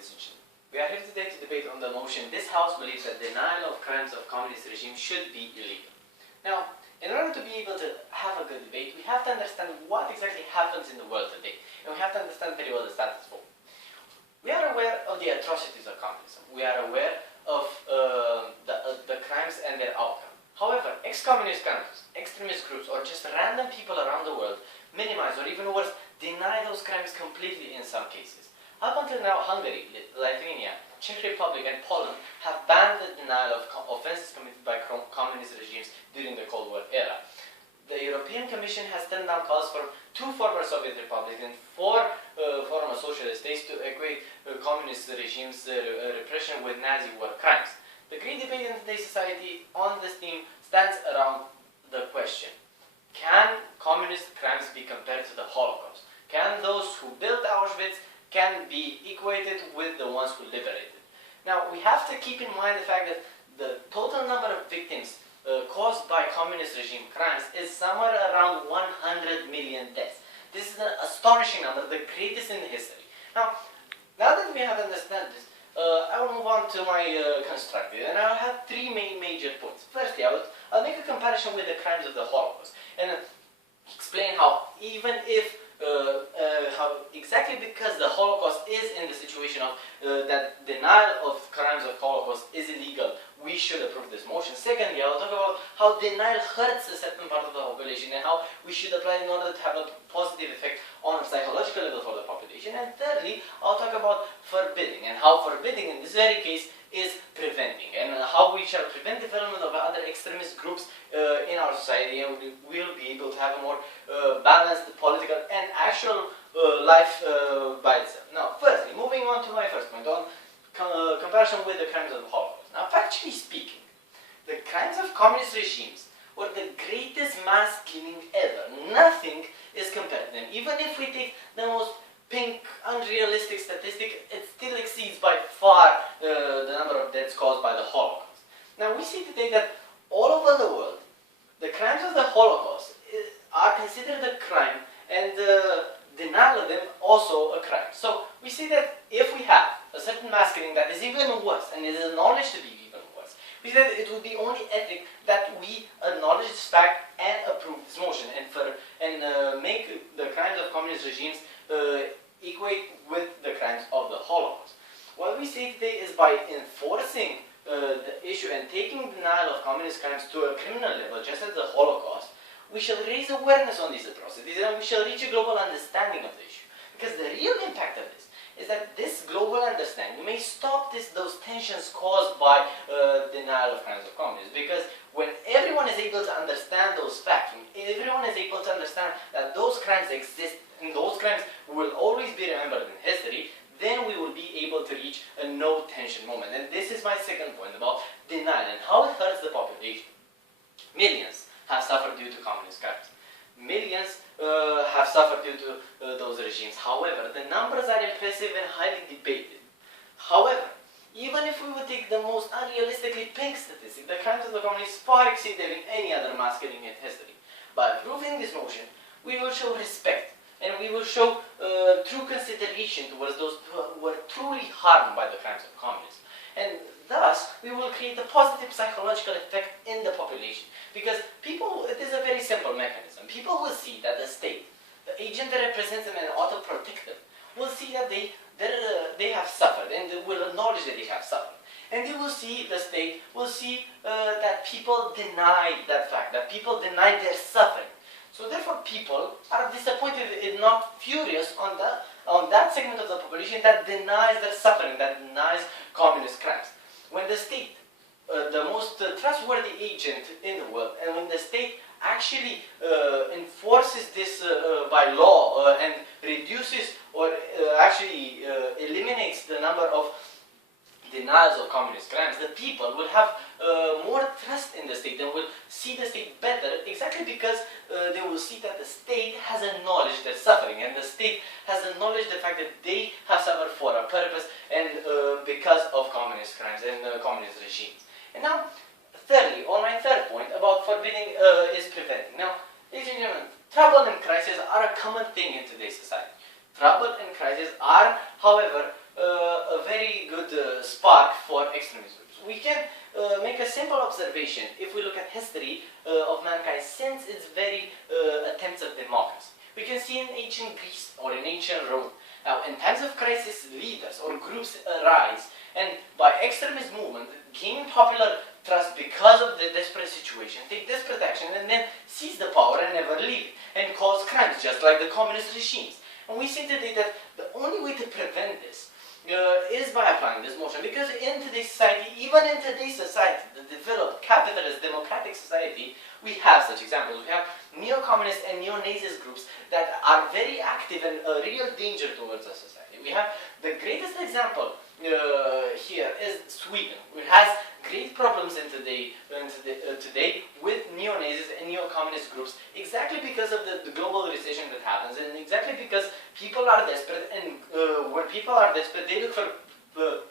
ladies and gentlemen. We are here today to debate on the motion, this House believes that denial of crimes of communist regime should be illegal. Now, in order to be able to have a good debate, we have to understand what exactly happens in the world today, and we have to understand very well the status quo. We are aware of the atrocities of communism. We are aware of the crimes and their outcome. However, ex-communist countries, extremist groups, or just random people around the world minimize, or even worse, deny those crimes completely in some cases. Up until now, Hungary, Lithuania, Czech Republic, and Poland have banned the denial of offenses committed by communist regimes during the Cold War era. The European Commission has turned down calls from 2 former Soviet republics and 4 former socialist states to equate communist regimes' repression with Nazi war crimes. The great debate in today's society on this theme stands around the question: can communist crimes be compared to the Holocaust? Can those who built Auschwitz can be equated with the ones who liberated? Now, we have to keep in mind the fact that the total number of victims caused by communist regime crimes is somewhere around 100 million deaths. This is an astonishing number, the greatest in history. Now that we have understood this, I will move on to my constructive, and I'll have 3 major points. Firstly, I'll make a comparison with the crimes of the Holocaust, and explain how even if how exactly because the Holocaust is in the situation of that denial of crimes of Holocaust is illegal, we should approve this motion. Secondly, I will talk about how denial hurts a certain part of the population and how we should apply in order to have a positive effect on a psychological level for the population. And thirdly, I'll talk about forbidding and how forbidding in this very case is preventing, and how we shall prevent development of other extremist groups in our society, and we will be able to have a more balanced political and actual life by itself. Now, firstly, moving on to my first point on comparison with the crimes of the Holocaust. Now, factually speaking, the crimes of communist regimes were the greatest mass killing ever. Nothing is compared to them. Even if we take the most pink, unrealistic statistic, it still exceeds by far the number of deaths caused by the Holocaust. Now, we see today that all over the world, the crimes of the Holocaust are considered a crime, and denial of them also a crime. So, we see that if we have a certain mass killing that is even worse, and it is acknowledged to be even worse, we say that it would be only ethic that we acknowledge this fact and approve this motion, and make the crimes of communist regimes equate with the crimes of the Holocaust. What we see today is by enforcing the issue and taking denial of communist crimes to a criminal level, just as the Holocaust, we shall raise awareness on these atrocities, and we shall reach a global understanding of the issue. Because the real impact of this is that this global understanding may stop those tensions caused by denial of crimes of communism. Because when everyone is able to understand those facts, when everyone is able to understand that those crimes exist and those crimes will always be remembered in history, then we will be able to reach a no tension moment. And this is my second point about denial and how it hurts the population. Millions have suffered due to communist crimes. Millions have suffered due to those regimes. However, the numbers are impressive and highly debated. However, even if we would take the most unrealistically pink statistic, the crimes of the communists far exceed any other mass killing in history. By approving this motion, we will show respect, and we will show true consideration towards those who were truly harmed by the crimes of communism. And thus, we will create a positive psychological effect in the population. Because people, it is a very simple mechanism. People will see that the state, the agent that represents them and ought to protect them, will see that they have suffered, and they will acknowledge that they have suffered. And they will see, the state will see that people deny that fact, that people deny their suffering. So therefore, people are disappointed and not furious on that segment of the population that denies their suffering, that denies communist crimes. When the state, the most trustworthy agent in the world, and when the state actually enforces this by law and reduces or actually eliminates the number of denials of communist crimes, the people will have more trust in the state and will see the state better, exactly because they will see that the state has acknowledged their suffering, and the state has acknowledged the fact that they have suffered for a purpose and because of communist crimes and communist regimes. And now, thirdly, on my third point about forbidding is preventing. Now, ladies and gentlemen, trouble and crisis are a common thing in today's society. Trouble and crisis are, however, a very spark for extremism. We can make a simple observation if we look at history of mankind since its very attempts of democracy. We can see in ancient Greece or in ancient Rome. Now, in times of crisis, leaders or groups arise and by extremist movement gain popular trust because of the desperate situation, take desperate action and then seize the power and never leave and cause crimes just like the communist regimes. And we see today that the only way to prevent this is by applying this motion, because in today's society, even in today's society, the developed capitalist democratic society, we have such examples. We have neo-communist and neo-Nazist groups that are very active and a real danger towards our society. We have the greatest example here is Sweden, which has great problems today with neo-Nazis and neo-communist groups, exactly because of the global recession that happens, and exactly because people are desperate, and when people are desperate, they look for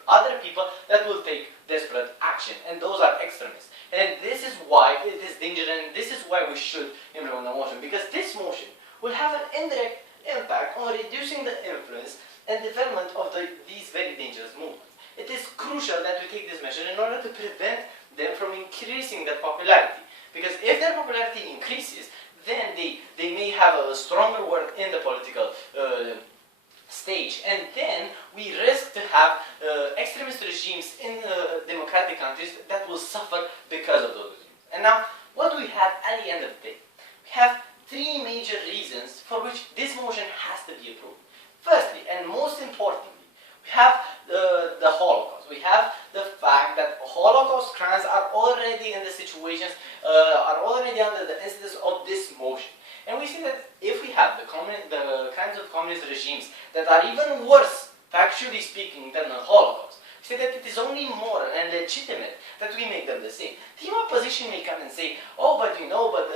other people that will take desperate action, and those are extremists. And this is why it is dangerous, and this is why we should implement the motion, because this motion will have an indirect impact on reducing the influence and development of these very dangerous movements. It is crucial that we take this measure in order to prevent them from increasing their popularity. Because if their popularity increases, then they may have a stronger word in the political stage, and then we risk to have extremist regimes in democratic countries that will suffer because of those regimes. And now, what do we have at the end of the day? We have three major reasons for which this motion has to be approved. Firstly, and most importantly, we have the Holocaust. We have the fact that Holocaust crimes are already in the situations, are already under the incidence of this motion. And we see that if we have the kinds of communist regimes that are even worse, factually speaking, than the Holocaust, we say that it is only moral and legitimate that we make them the same. The opposition may come and say, oh, but you know, but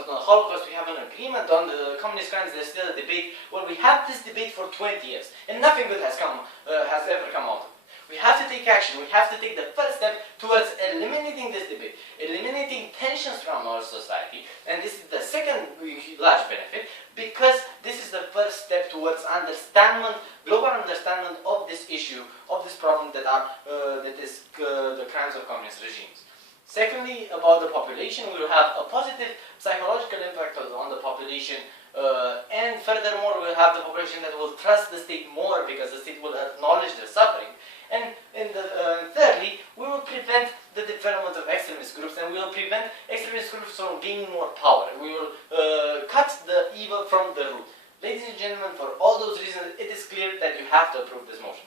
on the Holocaust we have an agreement, on the communist crimes there's still a debate. Well, we had this debate for 20 years, and nothing good has ever come out of it. We have to take action. We have to take the first step towards eliminating this debate, eliminating tensions from our society, and this is the second large benefit, because this is the first step towards global understanding of this issue, of this problem that is the crimes of communist regimes. Secondly, about the population, we will have a positive psychological impact on the population, and furthermore, we will have the population that will trust the state more because the state will acknowledge their suffering. And thirdly, we will prevent the development of extremist groups, and we will prevent extremist groups from gaining more power. We will cut the evil from the root. Ladies and gentlemen, for all those reasons, it is clear that you have to approve this motion.